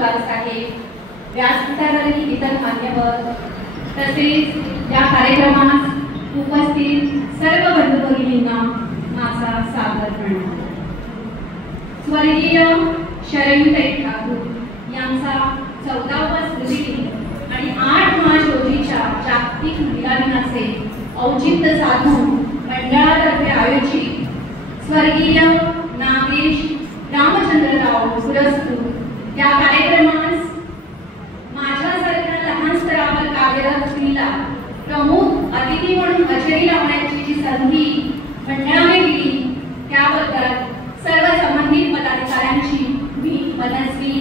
पवार साहेब, व्यासपीठावरील इतर मान्यवर तसेच या कार्यक्रमास उपस्थित सर्व बंधू भगिनींना माझा सादर प्रणाम। स्वर्गीय शरयूताई ठाकूर यांचा 14वा स्मृतिदिन आणि 8 मार्च रोजीच्या जागतिक महिला दिनाचे औचित्य साधून मंडळातर्फे आयोजित स्वर्गीय नागेश रामचंद्रराव पुरस्कृत या कार्यक्रमास माझ्यासारख्या लहान स्तरावर कार्यरत स्त्रीला प्रमुख अतिथी म्हणून हजेरी लावण्याची जी संधी मंडळाने दिली त्याबद्दल सर्व संबंधित पदाधिकाऱ्यांची मी मनस्वी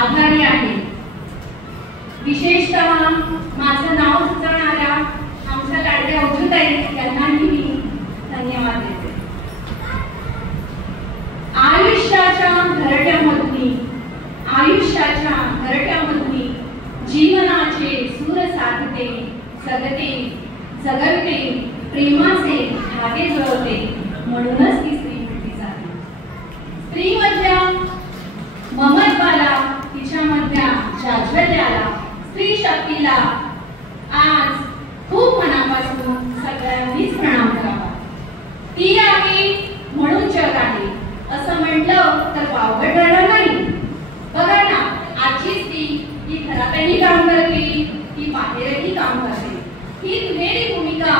आभारी आहे। विशेषतः माझं नाव सुचवणाऱ्या आमच्या लाडक्या उज्जूताई यांनाही मी धन्यवाद देते। आयुष्याच्या घरट्यामधून जीवनाचे सूर साधते, जगते, जगवते, प्रेमाचे धागे जुळवते, म्हणूनच ती स्त्री म्हटली जाते। स्त्रीमधल्या ममत्वाला, तिच्यामधल्या जाज्वल्याला, स्त्री शक्तीला आज खूप मनापासून सगळ्यांनीच प्रणाम करावा। ती आहे म्हणून जग आहे असं म्हटलं तर वावगं ठरणार नाही। बघा ना, आजची स्त्री ही घरातही काम करते, ती बाहेरही काम करते। ही दुहेरी भूमिका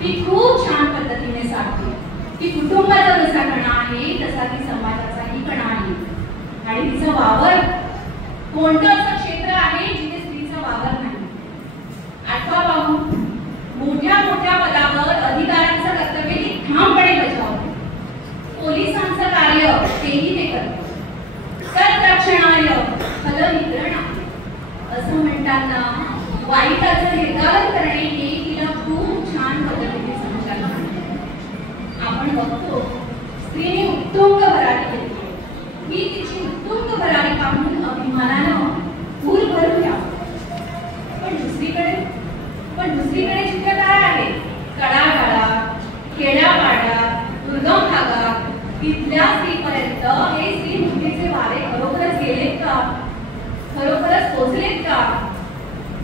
ती खूप छान पद्धतीने साधते। ती कुटुंबाचा जसा कणा आहे तसा ती समाजाचाही कणा आहे आणि तिचा वावर कोणतं असं क्षेत्र आहे जिथे स्त्रीचा वावर नाही? आठवा पाहू, मोठ्या मोठ्या पदावर अधिकाऱ्यांचं कर्तव्य ती ठामपणे बजावते। पोलिसांचं कार्य तेही ते करते। कररक्षणार्य फलनिग्रहण असं म्हणताना वाईटाचं निर्धारण करणे हे तिला खूप छान पद्धतीने समजायला मिळते। आपण बघतो स्त्रीने उत्तुंग भरारी केली, मी तिची उत्तुंग भरारी पाहून अभिमानानं पूर भरून घ्यावं। पण दुसरीकडे चित्र काय आहे? कडागाळा, खेड्यापाड्या, दुर्गम भागात तिथल्या स्त्रीपर्यंत हे स्त्री मुक्तीचे वारे खरोखरच गेलेत का? खरोखरच पोहोचलेत का?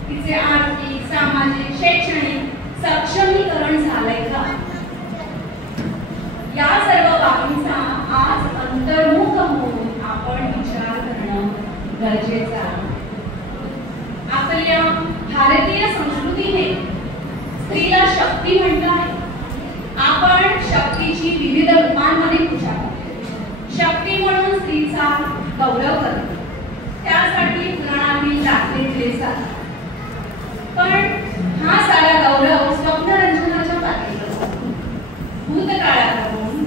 तिचे आर्थिक, सामाजिक, शैक्षणिक सक्षमीकरण झालंय का? या सर्व बाबींचा आज अंतर्मुख होऊन आपण विचार करणं गरजेचं आहे। आपल्या भारतीय संस्कृतीने स्त्रीला शक्ती म्हटलं आहे। आपण शक्तीची विविध रूपांमध्ये पूजा करतो। शक्ती म्हणून स्त्रीचा गौरव करतो, त्यासाठी पुराणातील दाखले दिले जातात। पण हा सारा गौरव स्वप्नरंजनाच्या पातळीवर असतो। भूतकाळाकडून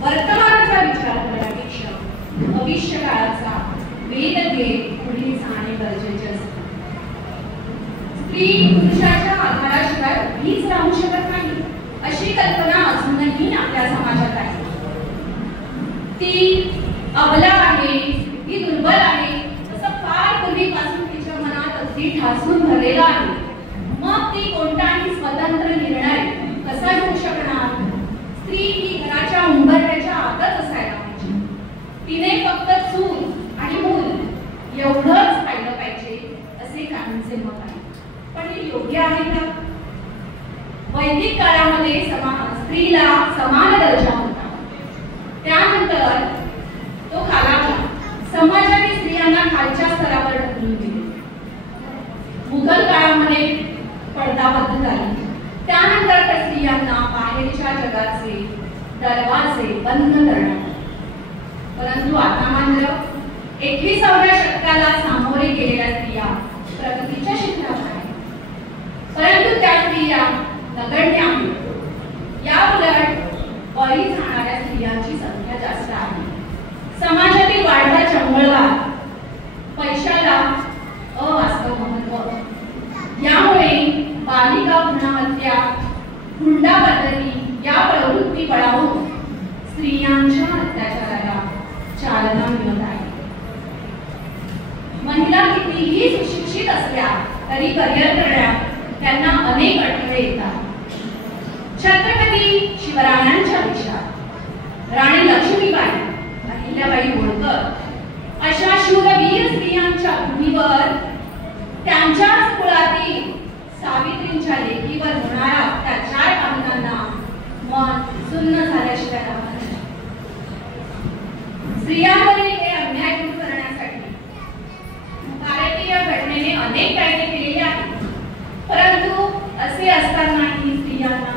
वर्तमानाचा विचार करण्यापेक्षा भविष्य काळाचा वेध घेत पुढे जाणे गरजेचे असते। स्त्री पुरुषाच्या आधाराशिवाय उभीच राहू शकत नाही अशी कल्पना अजूनही आपल्या समाजात आहे। ती अबला आहे, ती दुर्बल आहे असं फार पूर्वीपासून तिच्या मनात अगदी ठासून भरलेलं आहे। मग ती कोणताही स्वतंत्र निर्णय कसा घेऊ शकणार? स्त्री ही घराच्या उंबरठ्याच्या आतच असायला पाहिजे। तिने फक्त चूल आणि मूल एवढंच पाहिलं पाहिजे असे काहींचे मत आहे। पण हे योग्य आहे का? वैदिक काळामध्ये स्त्रीला समान दर्जा होता, त्यानंतर तो खालावला। समाजाने स्त्रियांना खालच्या स्तरावर ढकलून दिले। मुघल काळामध्ये पडदा पद्धत आली, त्यानंतर त्या स्त्रियांना बाहेरच्या जगाचे दरवाजे बंद करण्यात आले। परंतु आता मात्र 21व्या शतकाला सामोरे गेलेल्या स्त्रिया प्रगतीच्या शिखरावर आहेत, परंतु त्या स्त्रिया नगण्य आहेत। या उलट बळी जाणाऱ्या स्त्रियांची संख्या जास्त आहे। समाजातील वाढता चंगळवाद, पैशाला अवास्तव महत्व, यामुळे बालिका भ्रूणहत्या, हुंडा पद्धती या प्रवृत्ती बळावून स्त्रियांच्या अत्याचाराला चालना मिळत आहे। महिला कितीही सुशिक्षित असल्या तरी करिअर करण्यात त्यांना अनेक अडथळे येतात। छत्रपती शिवरायांच्या विचार, राणी लक्ष्मीबाई, अहिल्याबाई होळकर अशा शूरवीर स्त्रियांच्या भूमीवर त्यांच्याच कुळातील सावित्रींच्या लेकीवर होणारा अत्याचार पाहताना मन सुन्न झाल्याशिवाय राहणार नाही. स्त्रियांवरील हे अन्याय दूर करण्यासाठी भारतीय घटनेने अनेक कायदे केलेले आहेत, परंतु असे असतानाही स्त्रियांना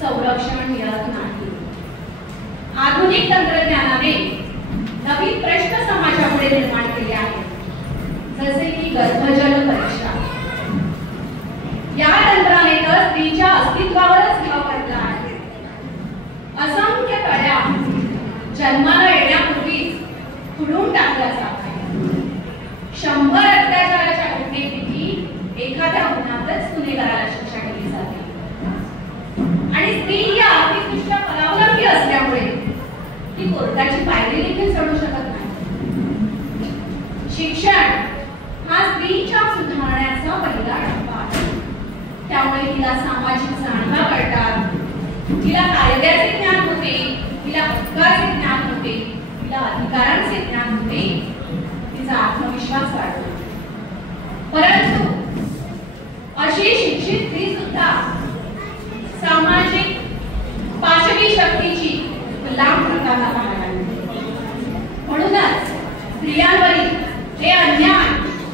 संरक्षण मिळत नाही. आधुनिक तंत्रज्ञानाने नवीन प्रश्न समाजापुढे निर्माण केले आहेत, जसे की गर्भजल परीक्षा. या तंत्राने तर स्त्रीच्या अस्तित्वावरच घाव पडला आहे. असंख्य कळ्या जन्माला येण्यापूर्वीच खुडून टाकल्या जात आहेत. 100 अत्याचाराच्या घटनेपैकी एखाद्या गुन्ह्यातच गुन्हेगाराला शिक्षा केली जाते. आणि स्त्री ही आर्थिकदृष्ट्या परावलंबी असल्यामुळे ती कोर्टाची पायरी देखील चढू शकत नाही. शिक्षण हा स्त्रीच्या सुधारण्याचा पहिला टप्पा आहे. त्यामुळे तिला सामाजिक जाणीवा कळतात, तिला कायद्याचे ज्ञान होते, तिला हक्काचे ज्ञान होते, तिला अधिकारांचे ज्ञान होते, तिचा आत्मविश्वास वाढतो. परंतु अशी शिक्षित स्त्री सुद्धा सामाजिक पाशवी शक्तीची गुलाम होताना पाहायला मिळते. म्हणूनच स्त्रियांवरील हे अन्याय,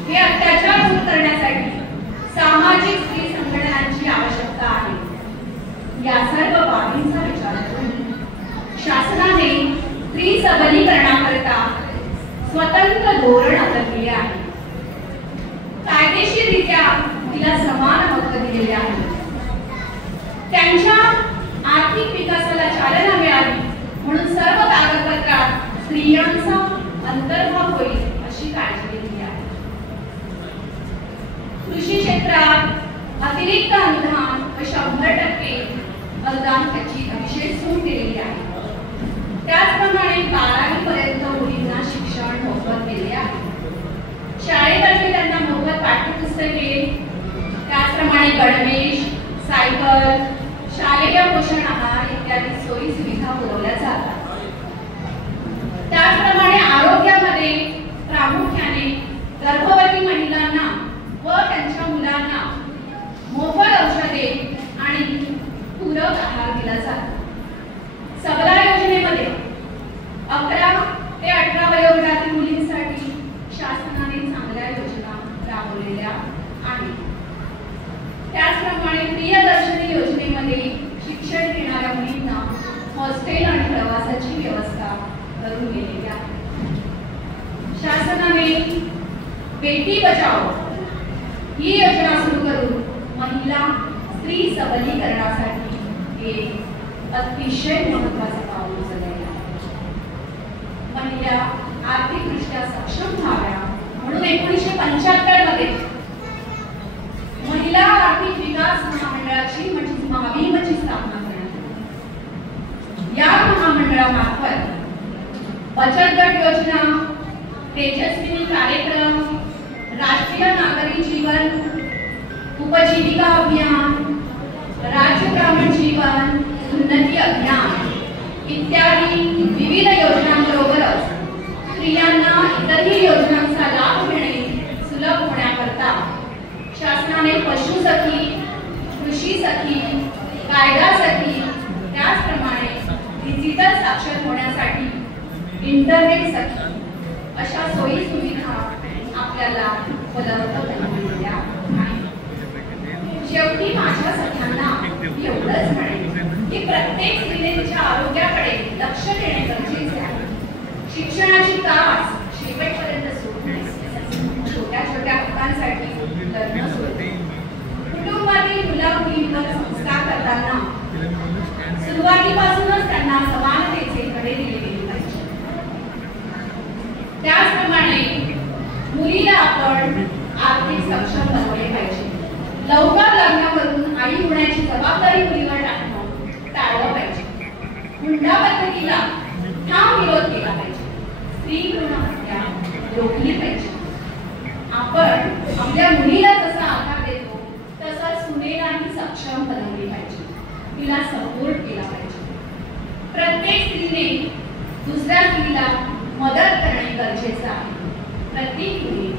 हे अत्याचार दूर करण्यासाठी सामाजिक स्त्री संघटनांची आवश्यकता आहे. या सर्व बाबींचा विचार करून शासनाने स्त्री सबलीकरणाकरिता स्वतंत्र धोरण आखले आहे. कायदेशीररित्या तिला समान हक्क दिलेले आहेत. त्यांच्या आर्थिक विकासाला चालना मिळावी म्हणून सर्व कागदपत्रात स्त्रियांचा अंतर्भाव होईल अशी काळजी घेतली आहे. कृषी क्षेत्रात अतिरिक्त अनुदान व 100% अनुदान त्याची विशेष सूट दिलेली आहे. त्याचप्रमाणे 12वी पर्यंत मुलींना शिक्षण मोफत केले आहे. शाळेतर्फे त्यांना मोफत पाठ्यपुस्तके, त्याचप्रमाणे गणवेश, सायकल, शालेय पोषण आहार इत्यादी सोयी सुविधा पुरवल्या जातात. त्याचप्रमाणे आरोग्यामध्ये प्रामुख्याने गर्भवती महिलांना व त्यांच्या मुलांना मोफत औषधे आणि पूरक आहार दिला जातो. सबला योजनेमध्ये 11 ते 18 वयोगटातील मुलींसाठी शासनाने चांगल्या योजना राबवलेल्या आहेत. त्याचप्रमाणे प्रियदर्शनी योजनेमध्ये शिक्षण घेणाऱ्या मुलींना हॉस्टेल आणि प्रवासाची व्यवस्था करून दिलेली आहे. शासनाने बेटी बचाओ ही योजना सुरू करून महिला स्त्री सबलीकरणासाठी एक अतिशय महत्त्वाचे पाऊल उचलले आहे. महिला आर्थिकदृष्ट्या सक्षम व्हाव्या म्हणून 1975 मध्ये महिला आर्थिक विकास महामंडळाची म्हणजे महाविमची स्थापना करण्यात आली. या महामंडळामार्फत बचत गट योजना, तेजस्विनी कार्यक्रम, राष्ट्रीय नागरी जीवन, उपजीविका अभियान, राज्य ग्रामीण जीवन उन्नती अभियान इत्यादी विविध योजनांबरोबरच स्त्रियांना इतरही योजनांचा लाभ घेणे सुलभ होण्याकरता शासनाने पशुसखी, कृषी सखी, कायदा सखी, त्याचप्रमाणे डिजिटल साक्षर होण्यासाठी इंटरनेट सखी अशा सोयी सुविधा आपल्याला उपलब्ध करून दिल्या आहेत. शेवटी माझ्या सगळ्यांना एवढंच म्हणेन की प्रत्येक स्त्रीने तिच्या आरोग्याकडे लक्ष देणे गरजेचे आहे. शिक्षणाची कास शेवटपर्यंत सोडणे, छोट्या छोट्या हक्कांसाठी लग्न सोडणे, कुटुंबातील मुला मुलींवर संस्कार करताना सुरुवातीपासूनच त्यांना समानतेचे धडे दिले गेले पाहिजे. त्याचप्रमाणे मुलीला आपण आर्थिक सक्षम बनवले पाहिजे. लवकर लग्न करून आई होण्याची जबाबदारी मुलीवर टाकणं टाळलं पाहिजे. हुंडा पद्धतीला ठाम विरोध केला पाहिजे. स्त्री भ्रूण हत्या रोखली पाहिजे. आपण आपल्या मुलीला जसा आधार देतो तसंच सुनेलाही सक्षम बनवली पाहिजे. तिला सपोर्ट केला पाहिजे. प्रत्येक स्त्रीने दुसऱ्या स्त्रीला मदत करणे गरजेचे आहे. प्रत्येक मुली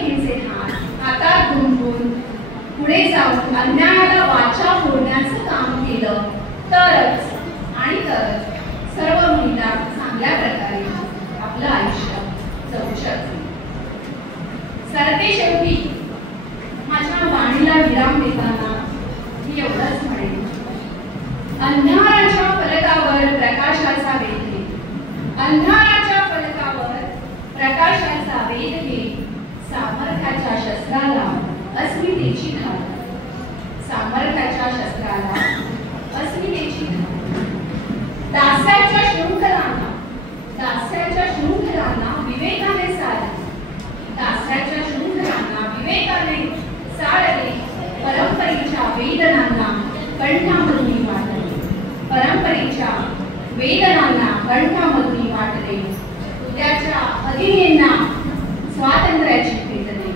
एकमेकींचे हातात गुंफून पुढे जाऊन अन्यायाला वाचा फोडण्याचं काम केलं तरच सर्व महिला चांगल्या प्रकारे आपलं आयुष्य जगू शकतील. सरते शेवटी माझ्या वाणीला विराम देताना मी एवढंच म्हणेन, अंधाराच्या फलकावर प्रकाशाचा वेध घे, अंधाराच्या फलकावर प्रकाशाचा वेध घे, सामर्थ्याच्या शस्त्राला अस्मितेची घाल, सामर्थ्याच्या शस्त्राला अस्मितेची घाल. दास्याच्या शृंखलांना विवेकाने साध, दास्याच्या शृंखलांना विवेकाने साधले, परंपरेच्या वेदनांना कंठामधून वाटले, परंपरेच्या वेदनांना कंठामधून वाटले, उद्याच्या भगिनींना स्वातंत्र्याची भेट दे,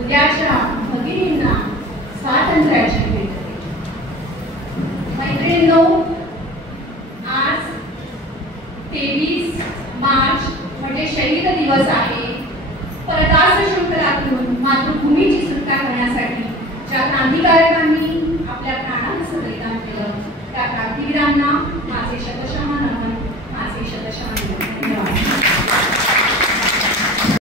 उद्याच्या भगिनींना स्वातंत्र्याची भेट दे. मैत्रिणींनो, आज 23 मार्च म्हणजे शहीद दिवस आहे. परदास शृंखलातून मातृभूमीची सुटका करण्यासाठी ज्या क्रांतिकारकांनी आपल्या प्राणांचं बलिदान केलं त्या क्रांतिवीरांना